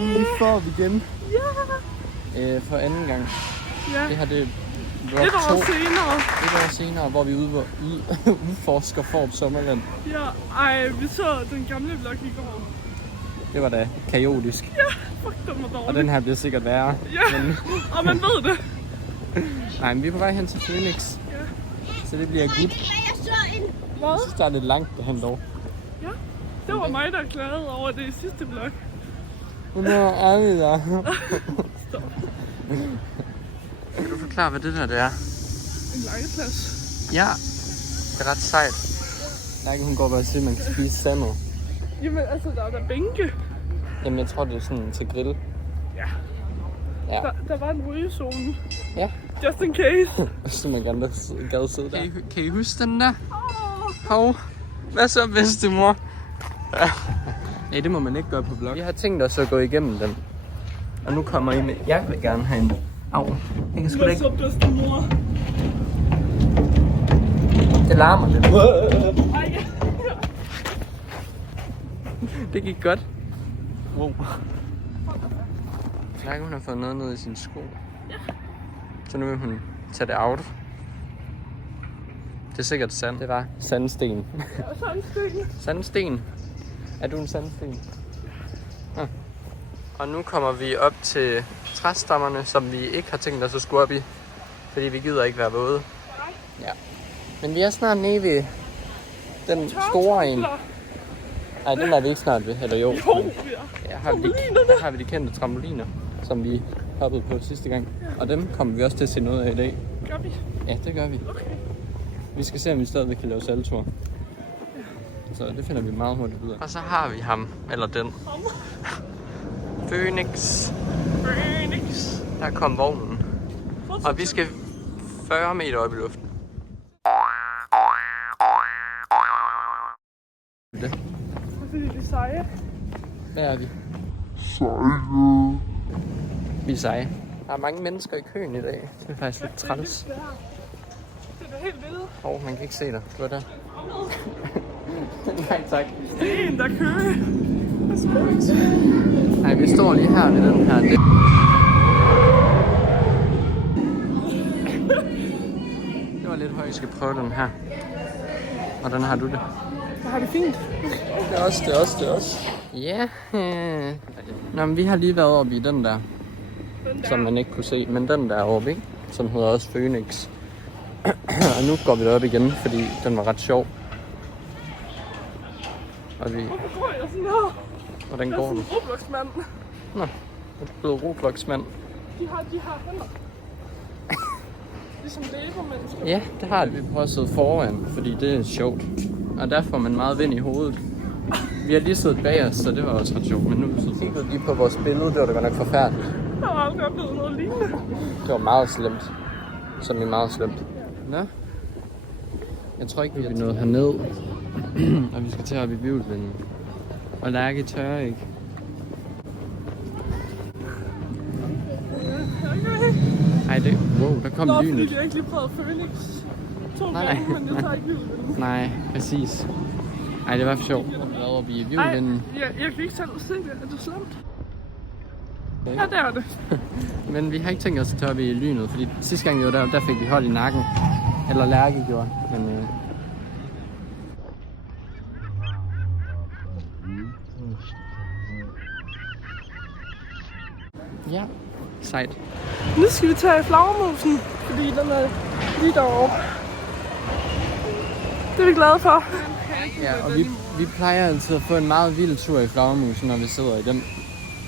Vi får vi igen. Ja. For anden gang. Ja. Det her det er vlog Et 2. år senere. Et år senere, hvor vi udforsker Fårup Sommerland. Ja, ej, vi så den gamle vlog i går. Det var da kaotisk. Ja, fuck, den var dårlig. Og den her bliver sikkert værre. Ja, Men, og man ved det. nej, men vi er på vej hen til Phoenix. Ja. Så det bliver godt. Hvad? Jeg synes, der er lidt langt derhen dog. Ja, det var mig, der klagede over det i sidste vlog. Nu er vi der. Stop. Kan du forklare, hvad det der det er? En legeplads. Ja, det er ret sejt. Lærke, hun går bare og siger, at man kan spise sandwich. Jamen, altså, der er der bænke. Jamen, jeg tror, det er sådan til grill. Ja. Ja. Der var en rygezone. Ja. Just in case. Så man gerne gad sidde der. Kan I huske den der? Hov. Hvad så, bedstemor? Ja, det må man ikke gøre på blog. Jeg har tænkt os at gå igennem den. Og nu kommer I med. Jeg vil gerne have en. Au. Jeg kan sgu da Hvad ikke. så, bedstemor? Det larmer lidt. Ej, ja. Det gik godt. Wow. Lærke, hun har fået noget ned i sine sko. Ja. Så nu vil hun tage det out. Det er sikkert sand. Det var sandsten. Jeg er sandsten. Sandsten. Er du en sandsten? Ja. Og nu kommer vi op til træstammerne, som vi ikke har tænkt os at skulle op i. Fordi vi gider ikke være våde. Ja. Men vi er snart nede ved den store en. Nej, den er vi ikke snart ved. Eller jo. Jo, men ja. der har vi de kendte trampoliner, som vi hoppede på sidste gang. Og dem kommer vi også til at se noget af i dag. Gør vi? Ja, det gør vi. Okay. Vi skal se, om vi stadigvæk kan lave saltoer. Så det finder vi meget hurtigt ud af. Og så har vi ham, eller den. Phoenix. Phoenix. Der kom vognen. Og vi skal 40 meter op i luften. Det. Fordi de er seje. Hvad er vi? Vi er seje. Der er mange mennesker i køen i dag. Det er faktisk lidt træls. Det er da helt vildt. Man kan ikke se dig. Du er der. Nej, tak. Det er en, der kører. Nej, vi står lige her ved den her. Det var lidt højt. Vi skal prøve den her. Hvordan har du det? Jeg har det fint. Det er også. Ja. Nå, men vi har lige været oppe i den der. Som man ikke kunne se. Men den der oppe, ikke? Som hedder også Phoenix. Og nu går vi derop igen, fordi den var ret sjov. Og vi... Hvorfor går jeg sådan her? Hvordan går den? Jeg er sådan en Roblox-mand. Nå, er du blevet Roblox-mand? De har hænder. Ligesom Lego-mennesker. Ja, det har vi. Vi prøver at sidde foran, fordi det er sjovt. Og der får man meget vind i hovedet. Vi har lige siddet bag os, så det var også ret sjovt. Men nu kiggede lige på vores billede, det var da godt nok forfærdeligt. Jeg har aldrig oplevet noget lignende. Det var meget slemt. Som i meget slemt. Nå. Jeg tror ikke, vi er nået herned. Og vi skal til op i Hvirvelvinden. Og Lærke tør ikke. Ej, det... Wow, der kom lynet. Fordi jeg ikke lige prøvet Phoenix 2 gange, men jeg tager ikke Hvirvelvinden. Nej, præcis. Ej, det var for sjovt. Vi har været oppe i Hvirvelvinden. Jeg kan ikke selv se det. Er det slemt? Ja, det er det. Men vi har ikke tænkt os at tage op i lynet, fordi sidste gang vi var der fik vi hold i nakken. Eller Lærke gjorde. Men, ja, sejt. Nu skal vi tage flagermusen, fordi den er lige derovre. Det er vi glade for. Ja, og vi plejer altid at få en meget vild tur i flagermusen, når vi sidder i den.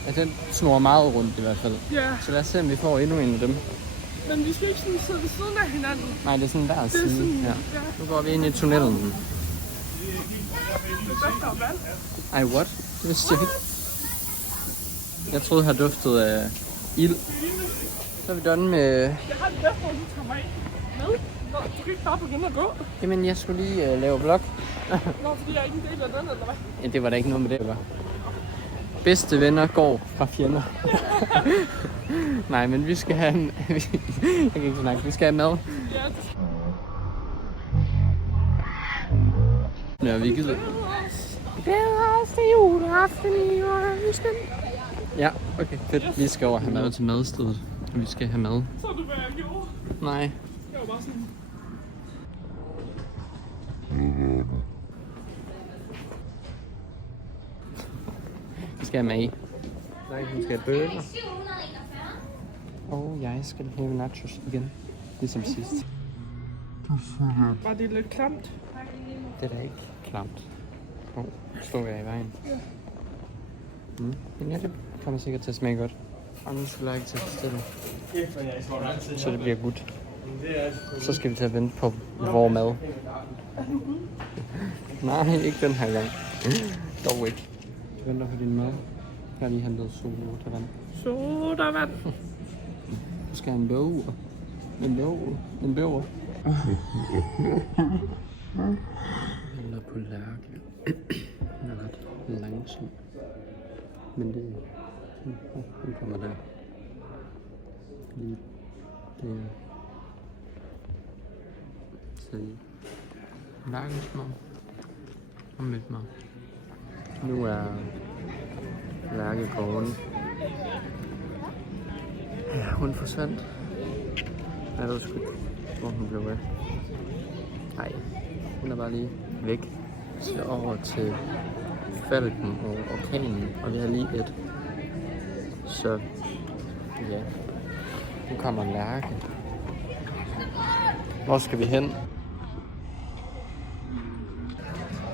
Ja, den snurrer meget rundt i hvert fald. Ja. Så lad os se, om vi får endnu en af dem. Men vi skal ikke sådan sidde ved siden af hinanden. Nej, det er sådan hver side. Sådan, Ja. ja. Nu går vi ind i tunnelen. Det dufter af vand. Ej, what? Det vidste jeg ikke. Jeg troede, her duftede af ild. Så er vi done med... Jeg har det derfor, du tager mig med. Nå, du kan ikke bare begynde at gå. Jamen, jeg skulle lige lave vlog. Nå, fordi jeg er ikke en del af den, eller hvad? Ja, det var da ikke noget med det, var. Bedste venner går fra fjender. Nej, men vi skal have... jeg kan ikke snakke. Vi skal have mad. Ja, Ja, vi gider. det er også juleaften i Østen. Ja, okay, fedt. Vi skal over have mad til madstedet. Og vi skal have mad. Så du, hvad jeg gjorde? Nej. Jeg var bare sådan... Vi skal have mad. Nej, hun skal have burger. Og jeg skal have nachos igen. Ligesom sidst. Var det lidt klamt? Det er da ikke klamt. Står jeg i vejen? Ja. Men ja, det kommer sikkert til at smage godt. Og nu skal jeg ikke til at bestille. Så det bliver godt. Så skal vi til at vente på vores mad. Nej, ikke den her gang. Dog ikke. Jeg venter på din mad. Jeg har lige hentet sodavand. Sodavand. Du skal have en bøger. En bøger. Eller på lærke. Den er ret langsom. Men det... Nu kommer den. Lige der. Så lærkens mad. Og mit mad. Nu er Lærke gården. Ja, hun forsvandt. Jeg ved sgu ikke, hvor hun blev af. Nej, hun er bare lige væk. Så over til falken og orkanen, og vi har lige et. Så ja, nu kommer Lærke. Hvor skal vi hen?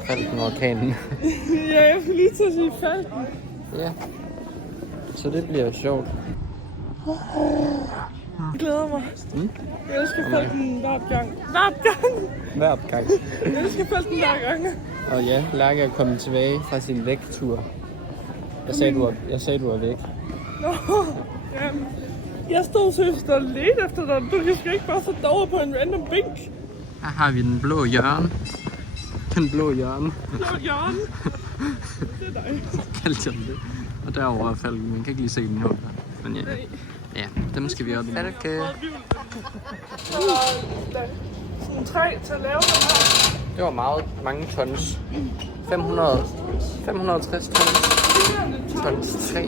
Falken og orkanen. Ja, jeg får lige til at sige falken. Ja, så det bliver sjovt. Jeg glæder mig. Jeg elsker falken hver gang. Hver gang. Jeg elsker falken hver gang. Og ja, Lærke er kommet tilbage fra sin væktur. Jeg sagde, du var væk. Nå, jamen. Jeg stod seriøst og ledte efter dig. Du kan sgu ikke bare sætte dig over på en random bænk. Her har vi den blå hjørne. Den blå hjørne. Blå hjørne. Det er dig. Kaldte jeg den det. Og derovre er falken. Man kan ikke lige se den nu. Men ja, ja, dem skal vi op i. Falke. Så der sådan 3 til at lave den her. Det var meget mange tons. 560 tons 3.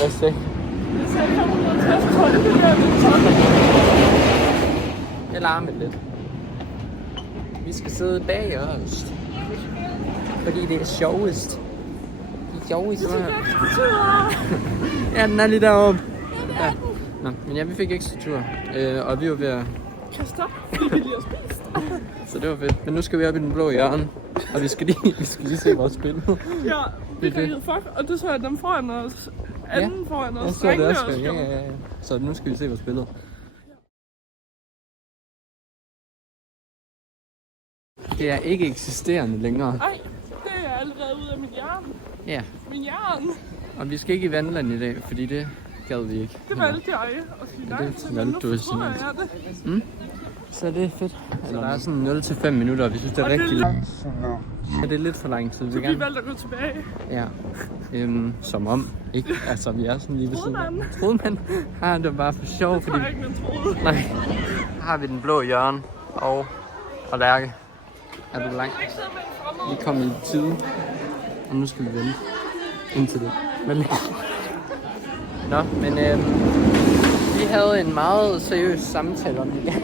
Hvad sagde du? Jeg sagde 560 ton, det der ton. Jeg larmer lidt. Vi skal sidde bag os. Fordi det er sjovest. Det er sjovest. Ja, den er lige deroppe. Ja. Nå, men ja, vi fik ekstra tur. Og vi var ved at... Kaste op, fordi vi lige har spist. Så det var fedt. Men nu skal vi op i den blå hjørne. Og vi skal lige se vores spil. Ja, vi kan give fuck. Og det så jeg dem foran os. Anden foran os. Jeg så det også. Ja. Så nu skal vi se vores billede. Det er ikke eksisterende længere. Nej, det er allerede ude af min hjerne. Ja. Min hjerne. Og vi skal ikke i vandland i dag, fordi det gad vi ikke. Det valgte jeg at sige nej til, men nu fortryder jeg det. Så det er fedt. Altså, der er sådan 0-5 minutter, og vi synes, det er rigtig langt. Ja, det er lidt for lang tid. Så vi valgte at gå tilbage. Ja. Som om. Ikke? Altså, vi er sådan lige ved siden af. Troede man? Ja, det var bare for sjov, fordi... Det var ikke, man troede. Nej. Her har vi den blå hjørne og Lærke. Er du langt? Vi kom i tide. Og nu skal vi vente indtil det. Nå, men vi havde en meget seriøs samtale om det.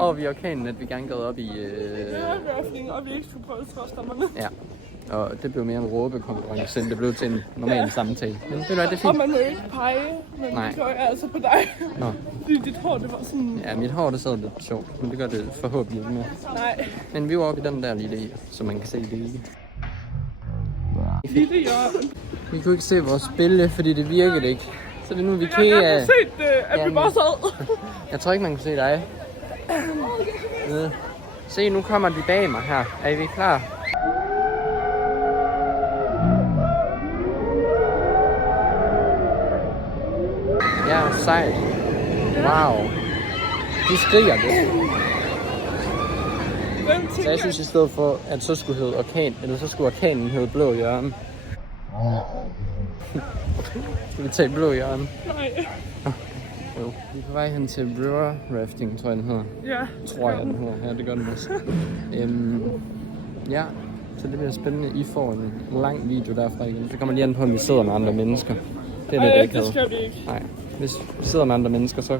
Og i orkanen, at vi gerne gad op i... rafting, og vi ikke skulle prøve træstammerne. Ja, og det blev mere en råbekonkurrence, end det blev til en normal samtale. Men det er fint. Og man må ikke pege, men det gør jeg altså på dig. Nå. Fordi dit hår, det var sådan... Ja, mit hår, det sad lidt sjovt, men det gør det forhåbentlig ikke mere. Nej. Men vi var oppe i den der lille, så man kan se det ikke. Lille hjørne. Vi kunne ikke se vores spil, fordi det virkede ikke. Så det er nu, vi kan... Jeg har set, at vi bare sad. Jeg tror ikke, man kunne se dig. Se, nu kommer de bag mig her. Er I klar? Ja, sejt. Wow. De skriger lidt. Så jeg synes i stedet for, at så skulle hedde orkan, eller så skulle orkanen hedde blå hjørne. Skal vi tage blå hjørne? Nej. Jo. Vi er på vej hen til river rafting, tror jeg den hedder. Ja. Tror jeg den hedder. Ja, det gør den også. Ja. Så det bliver spændende. I får en lang video derfra igen. Så kommer lige an på, om vi sidder med andre mennesker. Det er lidt Ej, akavet. det skal vi ikke. Nej, hvis vi sidder med andre mennesker, så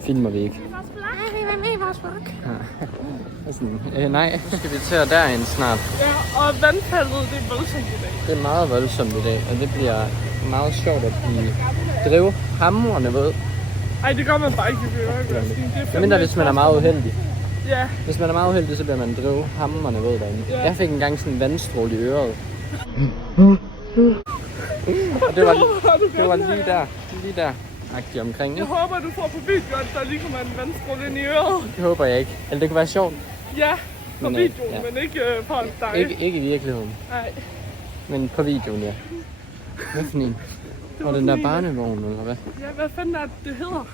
filmer vi ikke. Nej, vi er med i vores vlog. Nej, så skal vi til at derind snart. Ja, og vandfaldet, det er voldsomt i dag. Det er meget voldsomt i dag, og det bliver meget sjovt at blive drivhamrende våd. Ej, det gør man bare ikke i Bjørn. Jeg mener, hvis man er meget uheldig. Ja. Hvis man er meget uheldig, så bliver man drivhamrende våd derinde. Ja. Jeg fik engang sådan en vandstråle i øret. Og det var lige der, agtigt omkring. Jeg håber, du får på video, at der lige kommer en vandstråle ind i øret. Det håber jeg ikke. Eller det kunne være sjovt. Ja, på Men, videoen, ja. men ikke på dig. Ikke i virkeligheden, Nej. men på videoen, ja. Hvad for en? Og den der barnevogn, eller hvad? Ja, hvad fanden er det hedder?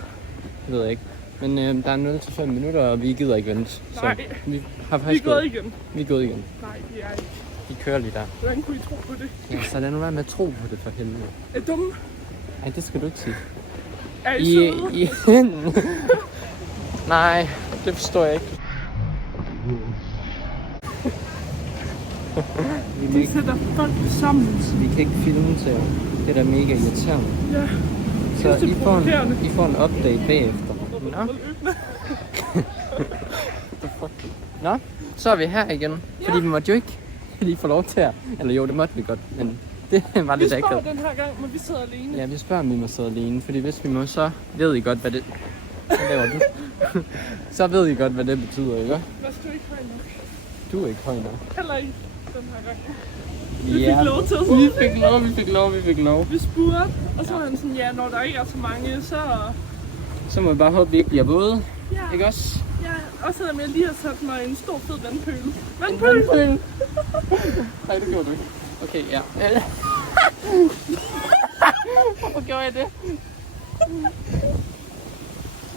Det ved jeg ikke. Men der er 0 til 5 minutter, og vi gider ikke vente. Så Nej. vi har Vi faktisk er gået igen. Vi er gået igen. Nej, det er ikke. Vi kører lige der. Hvordan kunne I tro på det? Ja, så lad nu være med at tro på det for helvede. Er dumme? Ej, det skal du ikke sige. Er I søde? Nej, det forstår jeg ikke. De sætter folk sammen. Vi kan ikke filme til jer. Det er da mega irriterende. Ja. Så det er provokerende. I får en update bagefter. Nå, Nå, så er vi her igen. Fordi vi måtte jo ikke lige få lov til at... Eller jo, det måtte vi godt, men det var Vi lidt spørger akavet. den her gang, men vi sidder alene. Ja, vi spørger, om vi må sidde alene. Fordi hvis vi må, så ved I godt, hvad det... Hvad laver du? Så ved I godt, hvad det betyder, ikke? Hvad står ikke høj nok? Du er ikke høj nok. Heller ikke den her gang. Vi fik lov til at sidde. Vi fik lov. Vi spurgte, og så var han sådan, ja, når der ikke er så mange, så... Så må vi bare håbe, vi ikke bliver våde. Ja, Ikke også? ja. Og selvom jeg lige har sat mig en stor fed vandpøl. Vandpøl! Nej, det gjorde du ikke. Okay, ja. Hvorfor gjorde jeg det?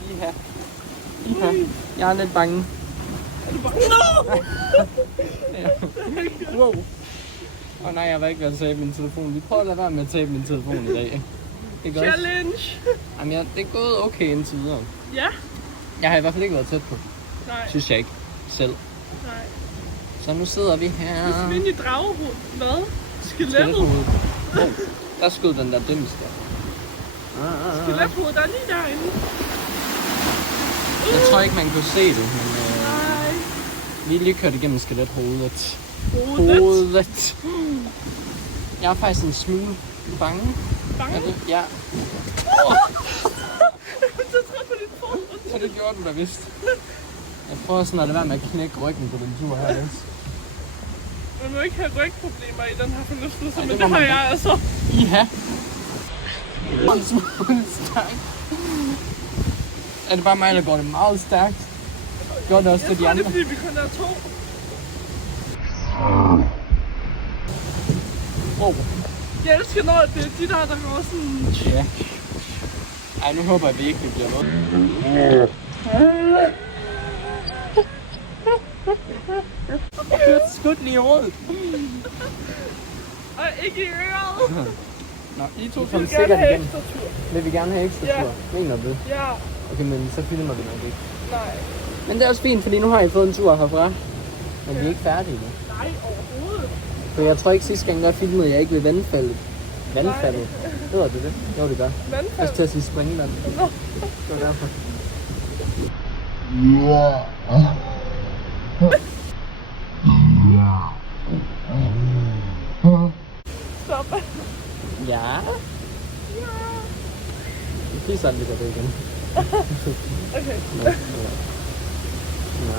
Lige her. Jeg er lidt bange. Er du bare... No! Ja. Wow. Nej, jeg vil ikke være at tabe min telefon. Vi prøver at lade være med at tabe min telefon i dag. Ikke også? Challenge! Jamen, det er gået okay indtil videre. Ja. Jeg har i hvert fald ikke været tæt på. Nej. Synes jeg ikke. Selv. Nej. Så nu sidder vi her. Vi skal ind i dragehoved. Hvad? Skelettet. Oh, der skød den der dims der. Skelethovedet, der er lige derinde. Jeg tror ikke, man kunne se det, men Nej. vi er lige kørt igennem skelethovedet. Hovedet. Jeg er faktisk en smule bange. Bange? Er det? Ja. Så træt på dit fod. Så det gjorde du da vist. Jeg prøver sådan at lade være med at knække ryggen på den tur her. Man må ikke have rygproblemer i den her forlystelse, Ej, men det det må har man jeg altså. Ja. En smule stærkt. Er det bare mig, der går det meget stærkt? Gør det også Jeg til de tror, det andre? er fordi, vi kun er 2. Wow. Jeg elsker, når det er de der går sådan... Ja. Ej, nu håber jeg, at vi ikke bliver noget. Jeg har skudt lige i hovedet. Og ikke i øret. Nå, I to Vi kom vil gerne sikkert have igennem. ekstra tur. Vil vi gerne have ekstra Ja. tur? Mener du? Ja, Okay, men så filmer vi nok ikke. nej. Men det er også fint, fordi nu har I fået en tur herfra. Men vi er ikke færdige nu. Nej, overhovedet. For jeg tror ikke sidste gang, der filmede jeg ikke ved vandfaldet. Vandfaldet? Hedder det det? Jo, det gør. Jeg Vandfald. skal til at sige springvand. Nå, Det var derfor. stop. Ja. Vi fiser lidt af det igen. Okay. Nå. Nå.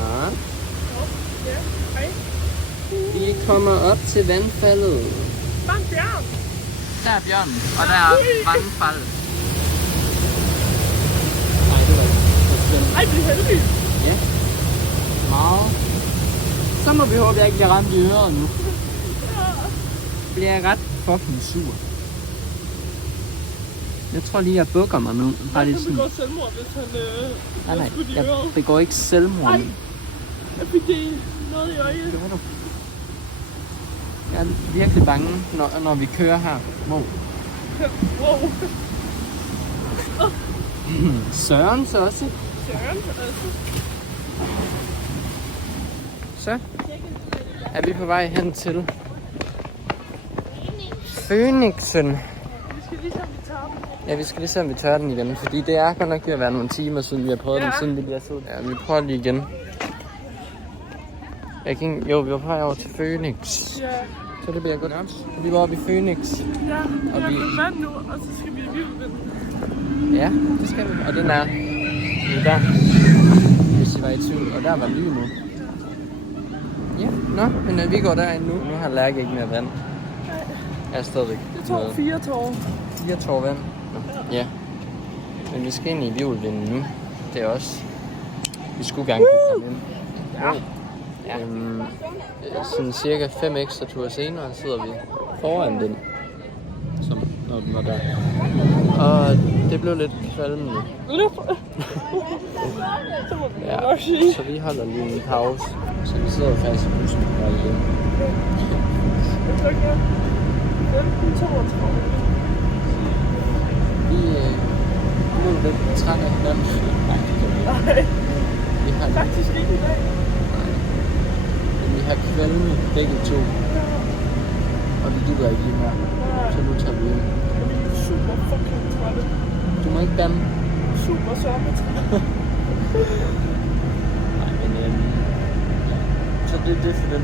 Ja, hej. Vi kommer op til vandfaldet. Der er en bjørn. Der er bjørnen, og der er vandfald. Nej, det var ikke. Det var slemt. Ej, vi er heldige. Ja. Meget. Så må vi håbe, at jeg ikke bliver ramt i øret nu. Bliver jeg ret fucking sur. Jeg tror lige, jeg bukker mig nu. Bare lige Han sådan. begår selvmord, hvis han Nej, skudt i jeg øret. begår ikke selvmord. Ej. Jeg fik det noget i øjet. Gjorde du? Jeg er virkelig bange, når vi kører her. Wow. Wow. Søren så også. Søren, altså. Så. er vi på vej hen til Phoenixen. Vi skal lige se, om vi tager den. Ja, vi skal lige se, om vi tør den igen, fordi det er godt nok ved at være nogle timer siden, vi har prøvet den, siden vi lige har siddet. Ja, vi prøver lige igen. Vi var på vej over til Phoenix. Ja. Så det bliver godt. Vi var oppe i Phoenix. Ja, vi har fået vand nu, og så skal vi i Vildvinden. Ja, det skal vi. Og den er der, hvis I var i tvivl. Og der var Ly nu. Ja, men vi går derind nu. Nu har Lærke ikke mere vand. Jeg er stadigvæk. Det tog 4 tår. 4 tår vand. Ja. Men vi skal ind i Vildvinden nu. Det er også. Vi skulle gerne kunne komme ind. Ja. Sådan cirka 5 ekstra ture senere sidder vi foran den, som når den var der. Og det blev lidt kvalmende. Lidt? Ja, så vi holder lige en pause. Så vi sidder faktisk i bussen på vej hjem. Det er klokken 15:32. Vi er lidt trætte af hinanden. Nej, Vi har faktisk ikke i dag. Vi har kvalme begge to, og vi gider ikke lige mere, så nu tager vi ind. Vi er super fucking trætte. Du må ikke bande. Super sørgetrætte. Nej, men ja. Så det er det for den.